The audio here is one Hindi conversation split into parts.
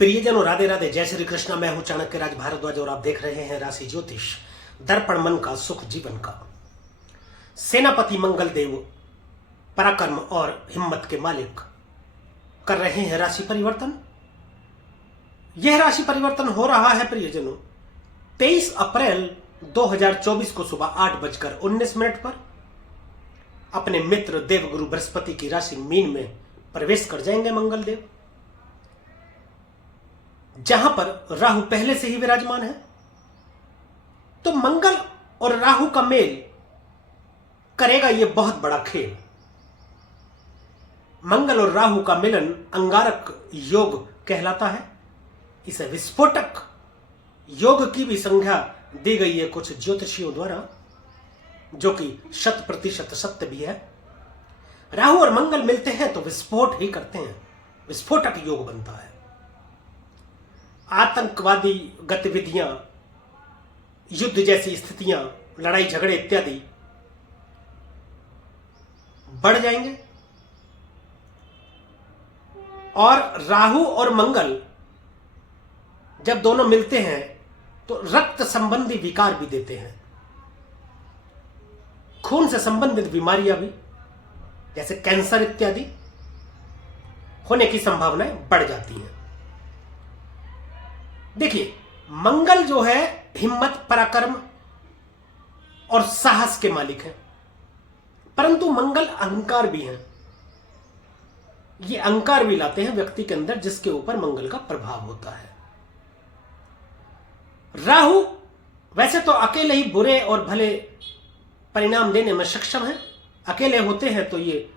प्रियजनों, राधे राधे, जय श्री कृष्णा। मैं हूं चाणक्य राज भारद्वाज और आप देख रहे हैं राशि ज्योतिष दर्पण मन का सुख जीवन का। सेनापति मंगल देव पराक्रम और हिम्मत के मालिक कर रहे हैं राशि परिवर्तन। यह राशि परिवर्तन हो रहा है प्रियजनों 23 अप्रैल 2024 को सुबह 8:19 पर। अपने मित्र देवगुरु बृहस्पति की राशि मीन में प्रवेश कर जाएंगे मंगल देव, जहां पर राहु पहले से ही विराजमान है। तो मंगल और राहु का मेल करेगा यह बहुत बड़ा खेल। मंगल और राहु का मिलन अंगारक योग कहलाता है। इसे विस्फोटक योग की भी संज्ञा दी गई है कुछ ज्योतिषियों द्वारा, जो कि 100% सत्य भी है। राहु और मंगल मिलते हैं तो विस्फोट ही करते हैं, विस्फोटक योग बनता है। आतंकवादी गतिविधियां, युद्ध जैसी स्थितियां, लड़ाई झगड़े इत्यादि बढ़ जाएंगे। और राहु और मंगल जब दोनों मिलते हैं तो रक्त संबंधी विकार भी देते हैं। खून से संबंधित बीमारियां भी, जैसे कैंसर इत्यादि होने की संभावनाएं बढ़ जाती हैं। देखिए, मंगल जो है हिम्मत, पराक्रम और साहस के मालिक हैं, परंतु मंगल अहंकार भी हैं। ये अहंकार भी लाते हैं व्यक्ति के अंदर, जिसके ऊपर मंगल का प्रभाव होता है। राहु वैसे तो अकेले ही बुरे और भले परिणाम देने में सक्षम है। अकेले होते हैं तो ये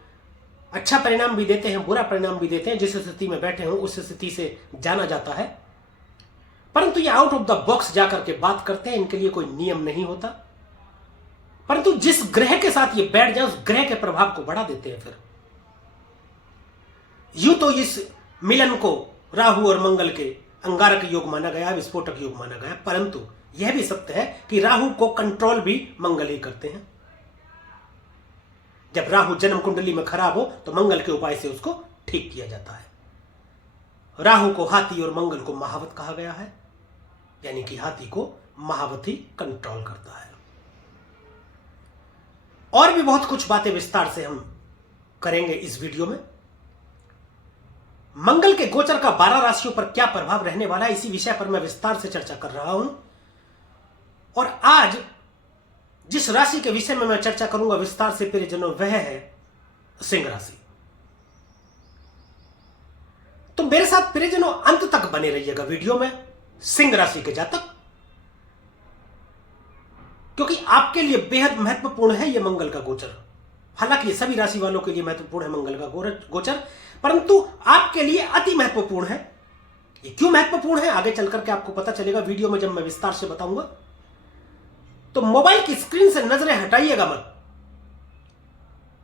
अच्छा परिणाम भी देते हैं, बुरा परिणाम भी देते हैं। जिस स्थिति में बैठे हों उस स्थिति से जाना जाता है, परंतु ये आउट ऑफ द बॉक्स जाकर के बात करते हैं। इनके लिए कोई नियम नहीं होता, परंतु जिस ग्रह के साथ ये बैठ जाए उस ग्रह के प्रभाव को बढ़ा देते हैं। फिर यूं तो इस मिलन को राहु और मंगल के अंगारक योग माना गया, विस्फोटक योग माना गया, परंतु यह भी सत्य है कि राहु को कंट्रोल भी मंगल ही करते हैं। जब राहु जन्म कुंडली में खराब हो तो मंगल के उपाय से उसको ठीक किया जाता है। राहु को हाथी और मंगल को महावत कहा गया है, यानी कि हाथी को महावती कंट्रोल करता है। और भी बहुत कुछ बातें विस्तार से हम करेंगे इस वीडियो में। मंगल के गोचर का 12 राशियों पर क्या प्रभाव रहने वाला है, इसी विषय पर मैं विस्तार से चर्चा कर रहा हूं। और आज जिस राशि के विषय में मैं चर्चा करूंगा विस्तार से प्रियजनों, वह है सिंह राशि। तो मेरे साथ प्रियजनों अंत तक बने रहिएगा वीडियो में, सिंह राशि के जातक, क्योंकि आपके लिए बेहद महत्वपूर्ण है यह मंगल का गोचर। हालांकि ये सभी राशि वालों के लिए महत्वपूर्ण है मंगल का गोचर, परंतु आपके लिए अति महत्वपूर्ण है। ये क्यों महत्वपूर्ण है आगे चलकर के आपको पता चलेगा वीडियो में, जब मैं विस्तार से बताऊंगा। तो मोबाइल की स्क्रीन से नजरें हटाइएगा मत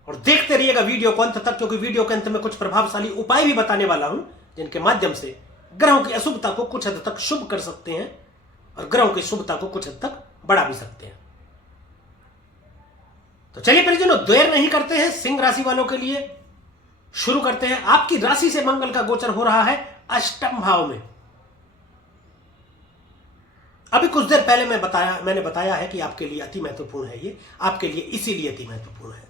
और देखते रहिएगा वीडियो को अंत तक, क्योंकि वीडियो के अंत में कुछ प्रभावशाली उपाय भी बताने वाला हूं, जिनके माध्यम से ग्रहों की अशुभता को कुछ हद तक शुभ कर सकते हैं और ग्रहों की शुभता को कुछ हद तक बढ़ा भी सकते हैं। तो चलिए परिजनों, देर नहीं करते हैं, सिंह राशि वालों के लिए शुरू करते हैं। आपकी राशि से मंगल का गोचर हो रहा है अष्टम भाव में। अभी कुछ देर पहले मैंने बताया है कि आपके लिए अति महत्वपूर्ण है। ये आपके लिए इसीलिए अति महत्वपूर्ण है।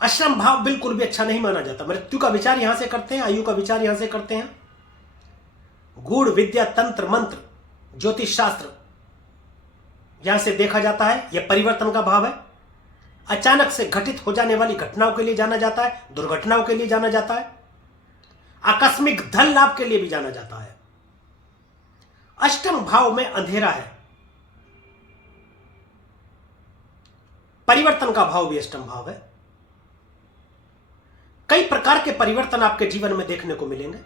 अष्टम भाव बिल्कुल भी अच्छा नहीं माना जाता। मृत्यु का विचार यहां से करते हैं, आयु का विचार यहां से करते हैं। गूढ़ विद्या, तंत्र मंत्र, ज्योतिष शास्त्र यहां से देखा जाता है। यह परिवर्तन का भाव है। अचानक से घटित हो जाने वाली घटनाओं के लिए जाना जाता है, दुर्घटनाओं के लिए जाना जाता है, आकस्मिक धन लाभ के लिए भी जाना जाता है। अष्टम भाव में अंधेरा है। परिवर्तन का भाव भी अष्टम भाव है। कई प्रकार के परिवर्तन आपके जीवन में देखने को मिलेंगे।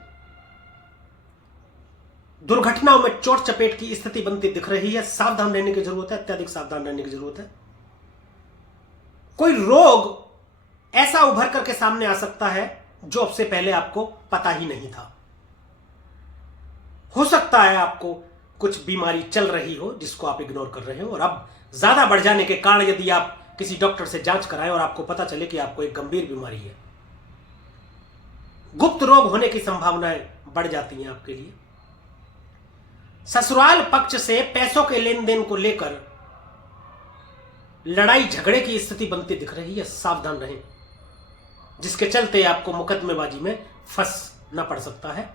दुर्घटनाओं में चोट चपेट की स्थिति बनती दिख रही है। सावधान रहने की जरूरत है, अत्यधिक सावधान रहने की जरूरत है। कोई रोग ऐसा उभर करके सामने आ सकता है जो अब से पहले आपको पता ही नहीं था। हो सकता है आपको कुछ बीमारी चल रही हो जिसको आप इग्नोर कर रहे हो, और अब ज्यादा बढ़ जाने के कारण यदि आप किसी डॉक्टर से जांच कराएं और आपको पता चले कि आपको एक गंभीर बीमारी है, गुप्त रोग होने की संभावनाएं बढ़ जाती हैं आपके लिए। ससुराल पक्ष से पैसों के लेन देन को लेकर लड़ाई झगड़े की स्थिति बनती दिख रही है, सावधान रहें, जिसके चलते आपको मुकदमेबाजी में फंसना पड़ सकता है,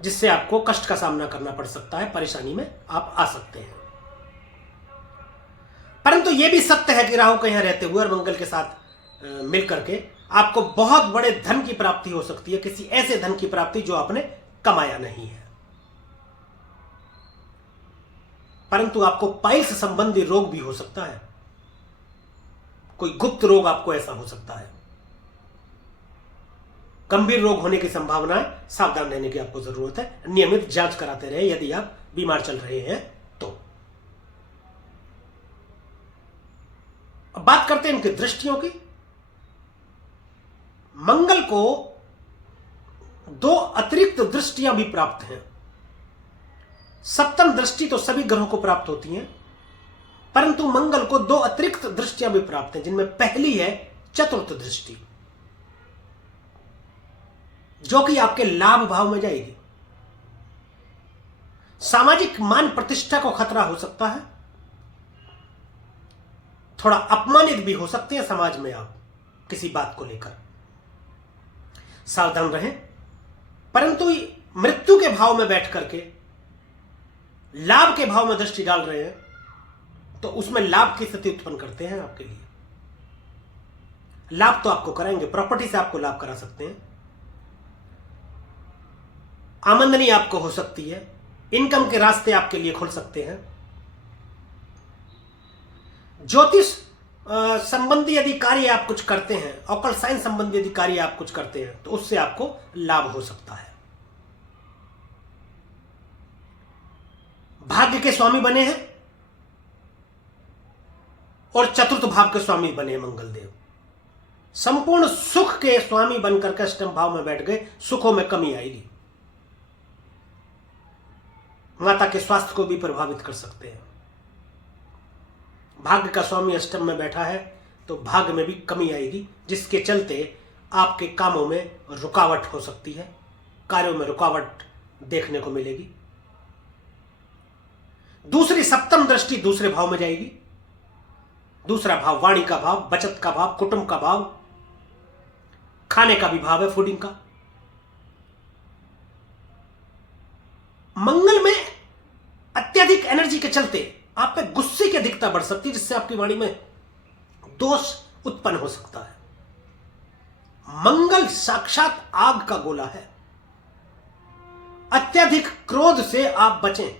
जिससे आपको कष्ट का सामना करना पड़ सकता है, परेशानी में आप आ सकते हैं। परंतु यह भी सत्य है कि राहु के यहां रहते हुए और मंगल के साथ मिलकर के आपको बहुत बड़े धन की प्राप्ति हो सकती है, किसी ऐसे धन की प्राप्ति जो आपने कमाया नहीं है। परंतु आपको पाइल्स संबंधी रोग भी हो सकता है, कोई गुप्त रोग आपको ऐसा हो सकता है। गंभीर रोग होने की संभावना है, सावधान रहने की आपको जरूरत है। नियमित जांच कराते रहे यदि आप बीमार चल रहे हैं तो। अब बात करते हैं इनकी दृष्टियों की। मंगल को 2 अतिरिक्त दृष्टियां भी प्राप्त हैं। सप्तम दृष्टि तो सभी ग्रहों को प्राप्त होती हैं, परंतु मंगल को 2 अतिरिक्त दृष्टियां भी प्राप्त हैं, जिनमें पहली है चतुर्थ दृष्टि, जो कि आपके लाभ भाव में जाएगी। सामाजिक मान प्रतिष्ठा को खतरा हो सकता है, थोड़ा अपमानित भी हो सकते हैं समाज में आप किसी बात को लेकर, सावधान रहें। परंतु मृत्यु के भाव में बैठ करके लाभ के भाव में दृष्टि डाल रहे हैं, तो उसमें लाभ की स्थिति उत्पन्न करते हैं आपके लिए। लाभ तो आपको कराएंगे, प्रॉपर्टी से आपको लाभ करा सकते हैं, आमदनी आपको हो सकती है, इनकम के रास्ते आपके लिए खुल सकते हैं। ज्योतिष संबंधी यदि कार्य आप कुछ करते हैं, ऑकल्ट साइंस संबंधी यदि कार्य आप कुछ करते हैं, तो उससे आपको लाभ हो सकता है। भाग्य के स्वामी बने हैं और चतुर्थ भाव के स्वामी बने मंगल देव। संपूर्ण सुख के स्वामी बनकर के अष्टम भाव में बैठ गए, सुखों में कमी आएगी। माता के स्वास्थ्य को भी प्रभावित कर सकते हैं। भाग्य का स्वामी अष्टम में बैठा है तो भाग्य में भी कमी आएगी, जिसके चलते आपके कामों में रुकावट हो सकती है, कार्यों में रुकावट देखने को मिलेगी। दूसरी सप्तम दृष्टि दूसरे भाव में जाएगी। दूसरा भाव वाणी का भाव, बचत का भाव, कुटुंब का भाव, खाने का भी भाव है, फूडिंग का। मंगल में अत्यधिक एनर्जी के चलते आप पे गुस्से की अधिकता बढ़ सकती है, जिससे आपकी वाणी में दोष उत्पन्न हो सकता है। मंगल साक्षात आग का गोला है। अत्यधिक क्रोध से आप बचें।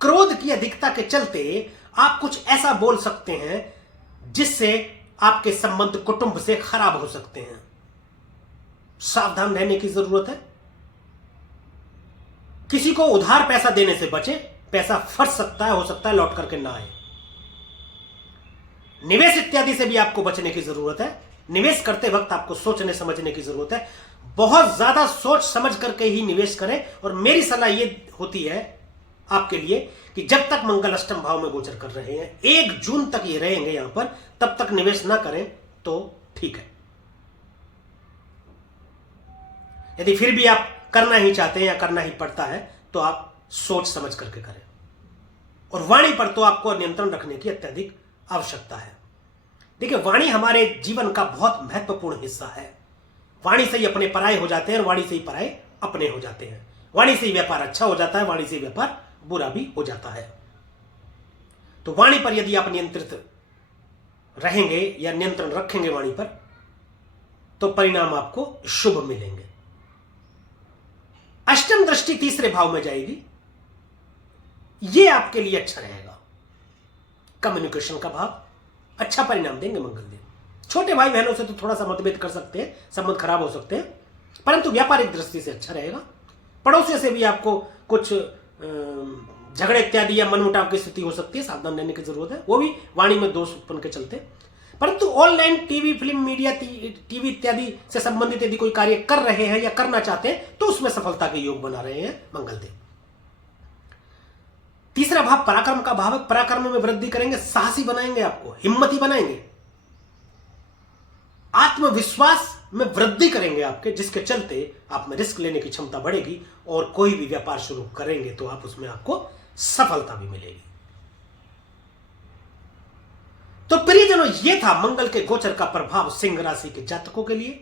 क्रोध की अधिकता के चलते आप कुछ ऐसा बोल सकते हैं जिससे आपके संबंध कुटुंब से खराब हो सकते हैं। सावधान रहने की जरूरत है। किसी को उधार पैसा देने से बचें, पैसा फंस सकता है, हो सकता है लौट करके ना आए। निवेश इत्यादि से भी आपको बचने की जरूरत है। निवेश करते वक्त आपको सोचने समझने की जरूरत है। बहुत ज्यादा सोच समझ करके ही निवेश करें। और मेरी सलाह यह होती है आपके लिए कि जब तक मंगल अष्टम भाव में गोचर कर रहे हैं, 1 जून तक ये रहेंगे यहां पर, तब तक निवेश ना करें तो ठीक है। यदि फिर भी आप करना ही चाहते हैं या करना ही पड़ता है, तो आप सोच समझ करके करें। और वाणी पर तो आपको नियंत्रण रखने की अत्यधिक आवश्यकता है। देखिए, वाणी हमारे जीवन का बहुत महत्वपूर्ण हिस्सा है। वाणी से ही अपने पराये हो जाते हैं और वाणी से ही पराये अपने हो जाते हैं। वाणी से ही व्यापार अच्छा हो जाता है, वाणी से ही व्यापार बुरा भी हो जाता है। तो वाणी पर यदि आप नियंत्रित रहेंगे या नियंत्रण रखेंगे वाणी पर, तो परिणाम आपको शुभ मिलेंगे। अष्टम दृष्टि तीसरे भाव में जाएगी, यह आपके लिए अच्छा रहेगा। कम्युनिकेशन का भाव, अच्छा परिणाम देंगे मंगल देव। छोटे भाई बहनों से तो थोड़ा सा मतभेद कर सकते हैं, संबंध खराब हो सकते हैं, परंतु व्यापारिक दृष्टि से अच्छा रहेगा। पड़ोसियों से भी आपको कुछ झगड़े इत्यादि या मनमुटाव की स्थिति हो सकती है, सावधान रहने की जरूरत है। वो भी वाणी में दोष उत्पन्न के चलते। परंतु online TV, film, media, TV इत्यादि से संबंधित यदि कोई कार्य कर रहे हैं या करना चाहते हैं, तो उसमें सफलता के योग बना रहे हैं मंगलदेव। तीसरा भाव पराक्रम का भाव है। पराक्रम में वृद्धि करेंगे, साहसी बनाएंगे, आपको हिम्मती बनाएंगे। आत्मविश्वास में वृद्धि करेंगे आपके, जिसके चलते आप में रिस्क लेने की क्षमता बढ़ेगी और कोई भी व्यापार शुरू करेंगे तो आप उसमें आपको सफलता भी मिलेगी। तो प्रियजनों, यह था मंगल के गोचर का प्रभाव सिंह राशि के जातकों के लिए।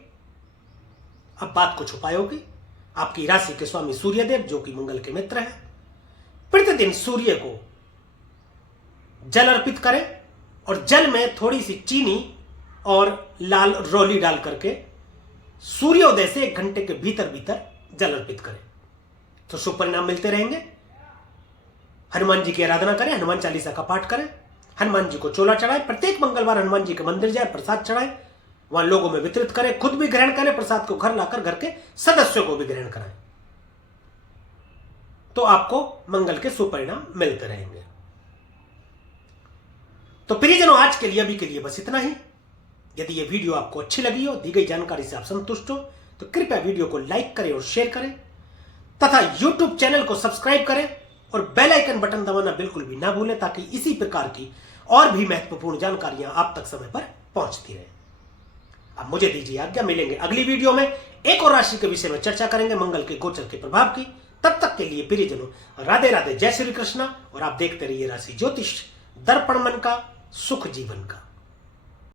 अब बात कुछ उपायों की। आपकी राशि के स्वामी सूर्यदेव, जो कि मंगल के मित्र हैं, प्रतिदिन सूर्य को जल अर्पित करें और जल में थोड़ी सी चीनी और लाल रोली डाल करके सूर्योदय से 1 घंटे के भीतर भीतर जल अर्पित करें तो शुभ परिणाम मिलते रहेंगे। हनुमान जी की आराधना करें, हनुमान चालीसा का पाठ करें, हनुमान जी को चोला चढ़ाएं, प्रत्येक मंगलवार हनुमान जी के मंदिर जाए, प्रसाद चढ़ाएं, वहां लोगों में वितरित करें, खुद भी ग्रहण करें, प्रसाद को घर लाकर घर के सदस्यों को भी ग्रहण कराएं, तो आपको मंगल के सुपरिणाम मिलते रहेंगे। तो प्रियजनों, आज के लिए अभी के लिए बस इतना ही। यदि यह वीडियो आपको अच्छी लगी हो, दी गई जानकारी से आप संतुष्ट हो, तो कृपया वीडियो को लाइक करें और शेयर करें तथा YouTube चैनल को सब्सक्राइब करें और बेल आइकन बटन दबाना बिल्कुल भी ना भूलें, ताकि इसी प्रकार की और भी महत्वपूर्ण जानकारियां आप तक समय पर पहुंचती रहे। अब मुझे दीजिए आज्ञा, मिलेंगे अगली वीडियो में एक और राशि के विषय में चर्चा करेंगे, मंगल के गोचर के प्रभाव की। तब तक के लिए प्रियजनों, राधे राधे, जय श्री कृष्णा। और आप देखते रहिए राशि ज्योतिष दर्पण मन का, सुख जीवन का।